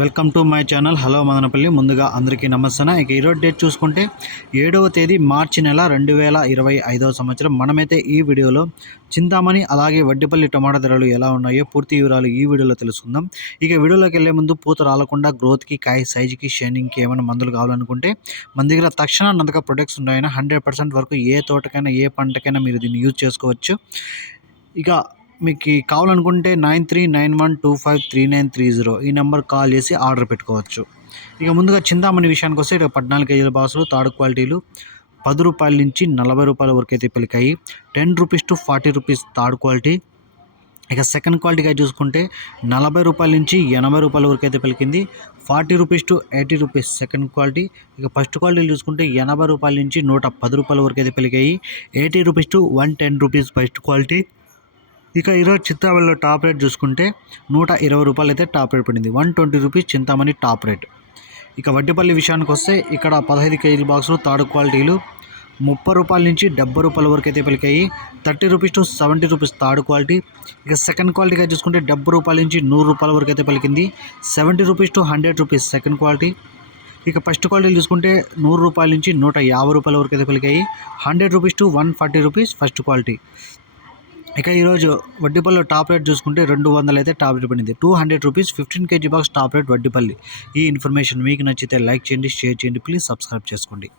Welcome to my channel. Hello Madanapalle. ముందుగా అందరికీ నమస్తే ఇక ఈరోజు డేట్ చూసుకుంటే ఏడవ తేదీ మార్చి నెల రెండు వేల ఇరవై ఐదవ సంవత్సరం. మనమైతే ఈ వీడియోలో చింతామణి అలాగే వడ్డిపల్లి టమాటా ధరలు ఎలా ఉన్నాయో పూర్తి వివరాలు ఈ వీడియోలో తెలుసుకుందాం. ఇక వీడియోలోకి వెళ్ళే ముందు పూత రాలకుండా గ్రోత్కి కాయ సైజుకి షైనింగ్కి ఏమైనా మందులు కావాలనుకుంటే మన దగ్గర తక్షణ నందక ప్రొడక్ట్స్ ఉన్నాయని హండ్రెడ్ పర్సెంట్ వరకు ఏ తోటకైనా ఏ పంటకైనా మీరు దీన్ని యూజ్ చేసుకోవచ్చు. ఇక మీకు కావాలనుకుంటే nine three nine one two five three nine three zero ఈ నెంబర్ కాల్ చేసి ఆర్డర్ పెట్టుకోవచ్చు. ఇక ముందుగా చింతామణి విషయానికి వస్తే ఇక్కడ పద్నాలుగు కేజీల బాసులు తాడు క్వాలిటీలు పది రూపాయల నుంచి నలభై రూపాయల వరకు అయితే పలికాయి. Ten rupees to forty rupees third quality. ఇక సెకండ్ క్వాలిటీగా చూసుకుంటే నలభై రూపాయల నుంచి ఎనభై రూపాయల వరకు అయితే పలికింది. Forty rupees to eighty rupees second quality. ఇక ఫస్ట్ క్వాలిటీ చూసుకుంటే ఎనభై రూపాయల నుంచి నూట పది రూపాయల వరకు అయితే పలికాయి. Eighty rupees to one ten rupees first quality. ఇక ఈరోజు చింతామణిలో టాప్ రేట్ చూసుకుంటే నూట ఇరవై రూపాయలు అయితే టాప్ రేట్ పడింది. One twenty rupees Chintamani top rate. ఇక వడ్డిపల్లి విషయానికి వస్తే ఇక్కడ పదహైదు కేజీల బాక్సులు థర్డ్ క్వాలిటీలు ముప్పై రూపాయల నుంచి డెబ్బై రూపాయల వరకు అయితే పలికాయి. Thirty rupees to seventy rupees third quality. ఇక సెకండ్ క్వాలిటీగా చూసుకుంటే డెబ్బై రూపాయల నుంచి నూరు రూపాయల వరకు అయితే పలికింది. Seventy rupees to hundred rupees second quality. ఇక ఫస్ట్ క్వాలిటీ చూసుకుంటే నూరు రూపాయల నుంచి నూట యాభై రూపాయల వరకు అయితే పలికాయి. Hundred rupees to one forty rupees first quality. ఇక ఈరోజు వడ్డీపల్లి టాప్ రేట్ చూసుకుంటే రెండు వందలు అయితే టాప్ రేట్ పడింది. Two hundred rupees fifteen kg box top rate Vaddipalli. ఈ ఇన్ఫర్మేషన్ మీకు నచ్చితే లైక్ చేయండి షేర్ చేయండి ప్లీజ్ సబ్స్క్రైబ్ చేసుకోండి.